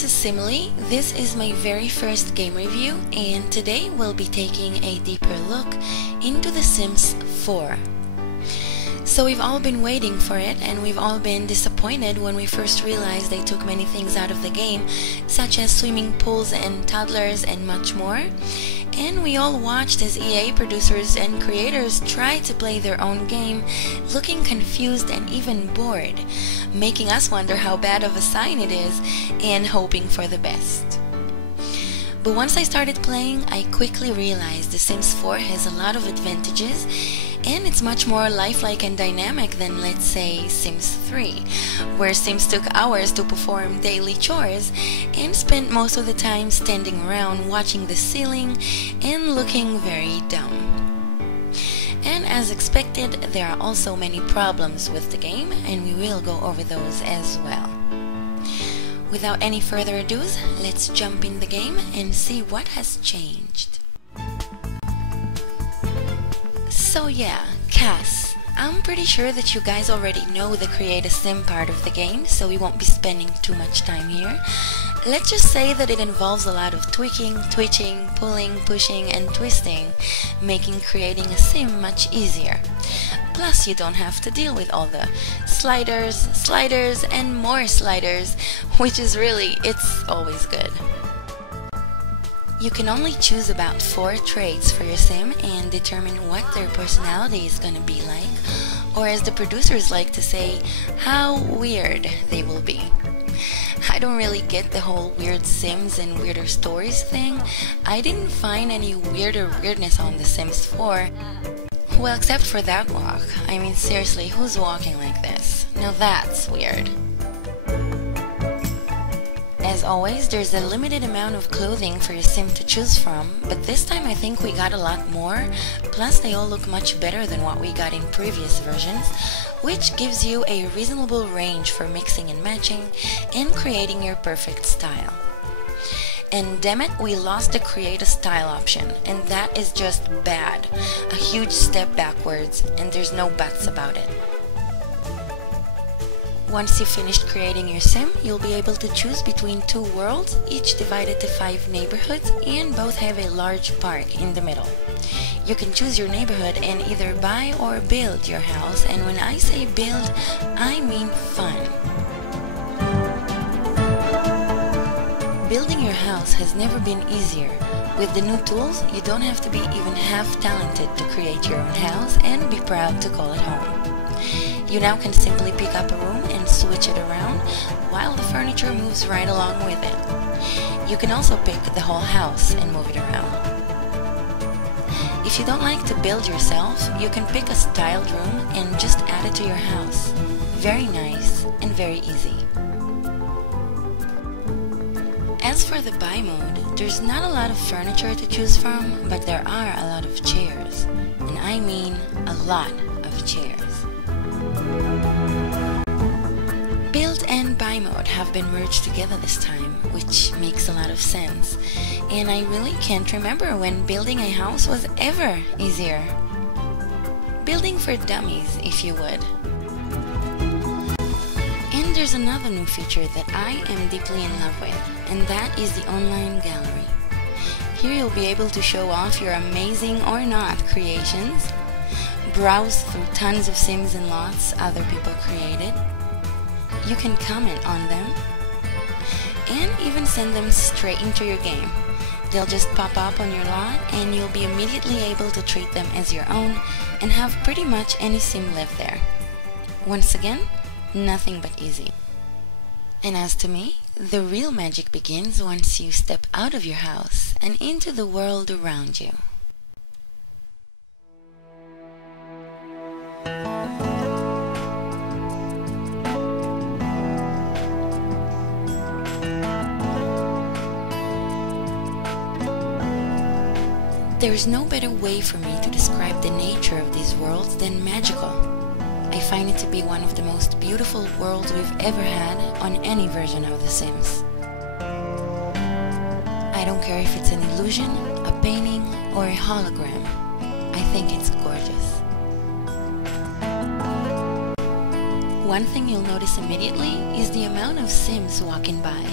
this is Simile. This is my very first game review, and today we'll be taking a deeper look into The Sims 4. So we've all been waiting for it, and we've all been disappointed when we first realized they took many things out of the game, such as swimming pools and toddlers and much more. And we all watched as EA producers and creators tried to play their own game, looking confused and even bored, making us wonder how bad of a sign it is and hoping for the best. But once I started playing, I quickly realized The Sims 4 has a lot of advantages, and it's much more lifelike and dynamic than, let's say, Sims 3, where Sims took hours to perform daily chores and spent most of the time standing around watching the ceiling and looking very dumb. And as expected, there are also many problems with the game, and we will go over those as well. Without any further ado, let's jump in the game and see what has changed. So yeah, Cass. I'm pretty sure that you guys already know the create a sim part of the game, so we won't be spending too much time here. Let's just say that it involves a lot of tweaking, twitching, pulling, pushing, and twisting, making creating a sim much easier. Plus, you don't have to deal with all the sliders, and more sliders, which is really, it's always good. You can only choose about 4 traits for your sim and determine what their personality is gonna be like, or as the producers like to say, how weird they will be. I don't really get the whole weird Sims and weirder stories thing. I didn't find any weirder weirdness on The Sims 4. Well, except for that walk. I mean, seriously, who's walking like this? Now that's weird. As always, there's a limited amount of clothing for your sim to choose from, but this time I think we got a lot more, plus they all look much better than what we got in previous versions, which gives you a reasonable range for mixing and matching and creating your perfect style. And damn it, we lost the create a style option, and that is just bad. A huge step backwards, and there's no buts about it. Once you've finished creating your sim, you'll be able to choose between 2 worlds, each divided to 5 neighborhoods, and both have a large park in the middle. You can choose your neighborhood and either buy or build your house, and when I say build, I mean fun. Building your house has never been easier. With the new tools, you don't have to be even half talented to create your own house and be proud to call it home. You now can simply pick up a room and switch it around, while the furniture moves right along with it. You can also pick the whole house and move it around. If you don't like to build yourself, you can pick a styled room and just add it to your house. Very nice and very easy. As for the buy mode, there's not a lot of furniture to choose from, but there are a lot of chairs. And I mean a lot of chairs. Build and buy mode have been merged together this time, which makes a lot of sense. And I really can't remember when building a house was ever easier. Building for dummies, if you would. And there's another new feature that I am deeply in love with, and that is the online gallery. Here you'll be able to show off your amazing or not creations, browse through tons of sims and lots other people created. You can comment on them, and even send them straight into your game. They'll just pop up on your lot, and you'll be immediately able to treat them as your own and have pretty much any sim live there. Once again, nothing but easy. And as to me, the real magic begins once you step out of your house and into the world around you. There's no better way for me to describe the nature of these worlds than magical. I find it to be one of the most beautiful worlds we've ever had on any version of The Sims. I don't care if it's an illusion, a painting, or a hologram. I think it's gorgeous. One thing you'll notice immediately is the amount of Sims walking by.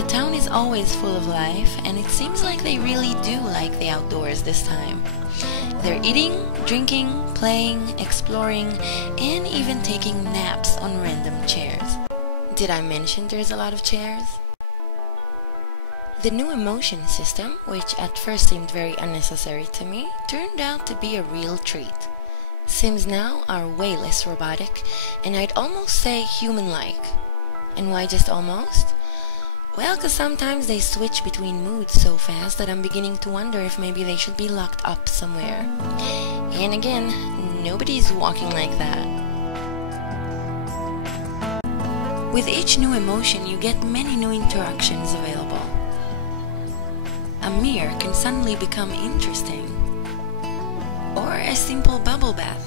The town is always full of life, and it seems like they really do like the outdoors this time. They're eating, drinking, playing, exploring, and even taking naps on random chairs. Did I mention there's a lot of chairs? The new emotion system, which at first seemed very unnecessary to me, turned out to be a real treat. Sims now are way less robotic, and I'd almost say human-like. And why just almost? Well, cause sometimes they switch between moods so fast that I'm beginning to wonder if maybe they should be locked up somewhere. And again, nobody's walking like that. With each new emotion, you get many new interactions available. A mirror can suddenly become interesting, or a simple bubble bath.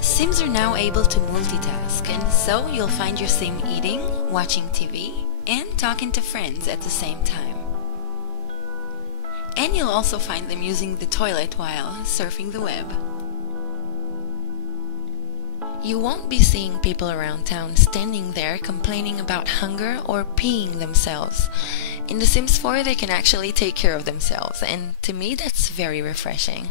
Sims are now able to multitask, and so you'll find your Sim eating, watching TV, and talking to friends at the same time. And you'll also find them using the toilet while surfing the web. You won't be seeing people around town standing there complaining about hunger or peeing themselves. In The Sims 4, they can actually take care of themselves, and to me that's very refreshing.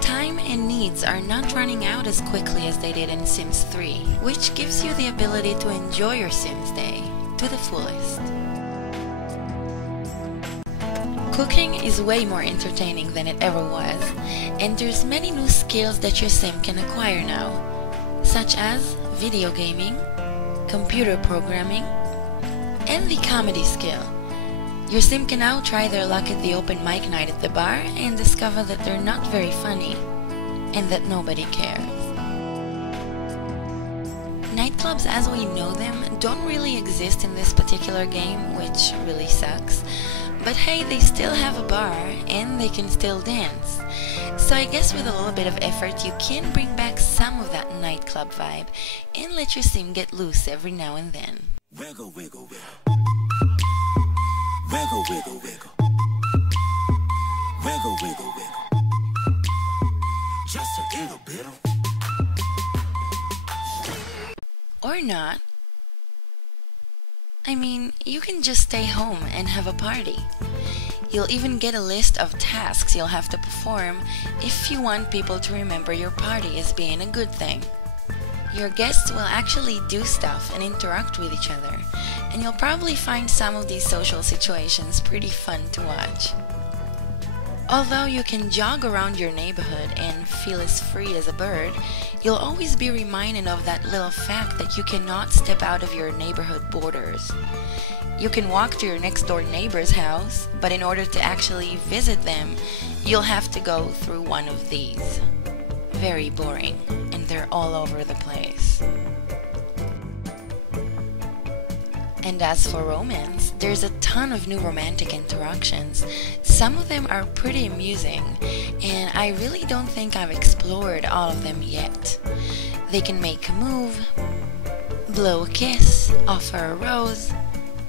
Time and needs are not running out as quickly as they did in Sims 3, which gives you the ability to enjoy your Sims day to the fullest. Cooking is way more entertaining than it ever was, and there's many new skills that your Sim can acquire now, such as video gaming, computer programming, and the comedy skill. Your Sim can now try their luck at the open mic night at the bar and discover that they're not very funny, and that nobody cares. Nightclubs as we know them don't really exist in this particular game, which really sucks. But hey, they still have a bar, and they can still dance. So I guess with a little bit of effort, you can bring back some of that nightclub vibe, and let your Sim get loose every now and then. Wiggle, wiggle, wiggle. Wiggle, wiggle, wiggle. Wiggle, wiggle, wiggle. Just a little bit. Or not. I mean, you can just stay home and have a party. You'll even get a list of tasks you'll have to perform if you want people to remember your party as being a good thing. Your guests will actually do stuff and interact with each other, and you'll probably find some of these social situations pretty fun to watch. Although you can jog around your neighborhood and feel as free as a bird, you'll always be reminded of that little fact that you cannot step out of your neighborhood borders. You can walk to your next door neighbor's house, but in order to actually visit them, you'll have to go through one of these. Very boring, and they're all over the place. And as for romance, there's a ton of new romantic interactions. Some of them are pretty amusing, and I really don't think I've explored all of them yet. They can make a move, blow a kiss, offer a rose,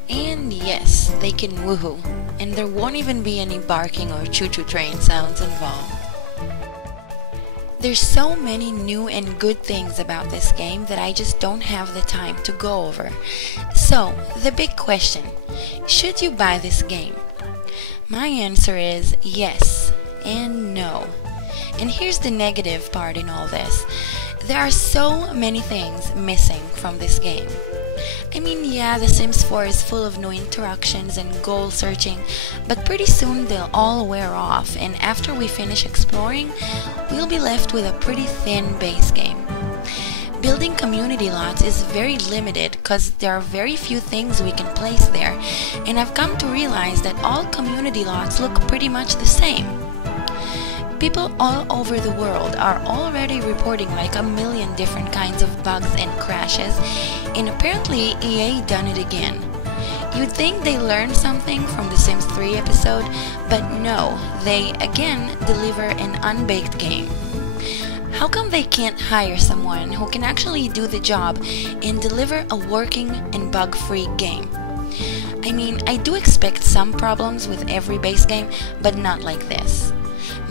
and yes, they can woohoo, and there won't even be any barking or choo-choo train sounds involved. There's so many new and good things about this game that I just don't have the time to go over. So, the big question, should you buy this game? My answer is yes and no. And here's the negative part in all this. There are so many things missing from this game. I mean, yeah, The Sims 4 is full of new interactions and goal searching, but pretty soon they'll all wear off, and after we finish exploring, we'll be left with a pretty thin base game. Building community lots is very limited because there are very few things we can place there, and I've come to realize that all community lots look pretty much the same. People all over the world are already reporting like a million different kinds of bugs and crashes, and apparently EA done it again. You'd think they learned something from the Sims 3 episode, but no, they again deliver an unbaked game. How come they can't hire someone who can actually do the job and deliver a working and bug-free game? I mean, I do expect some problems with every base game, but not like this.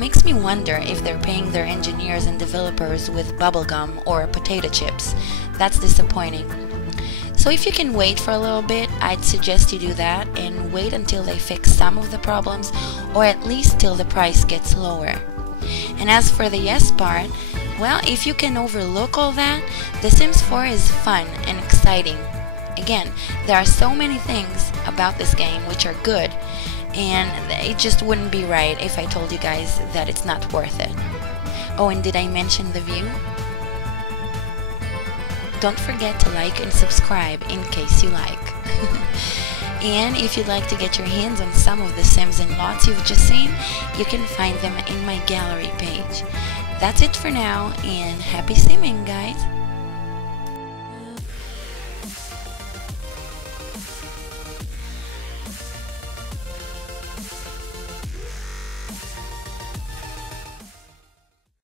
makes me wonder if they're paying their engineers and developers with bubblegum or potato chips. That's disappointing. So if you can wait for a little bit, I'd suggest you do that and wait until they fix some of the problems, or at least till the price gets lower. And as for the yes part, well, if you can overlook all that, The Sims 4 is fun and exciting. Again, there are so many things about this game which are good, and it just wouldn't be right if I told you guys that it's not worth it. Oh, and did I mention the view? Don't forget to like and subscribe in case you like. And if you'd like to get your hands on some of the Sims and lots you've just seen, you can find them in my gallery page. That's it for now, and happy simming, guys!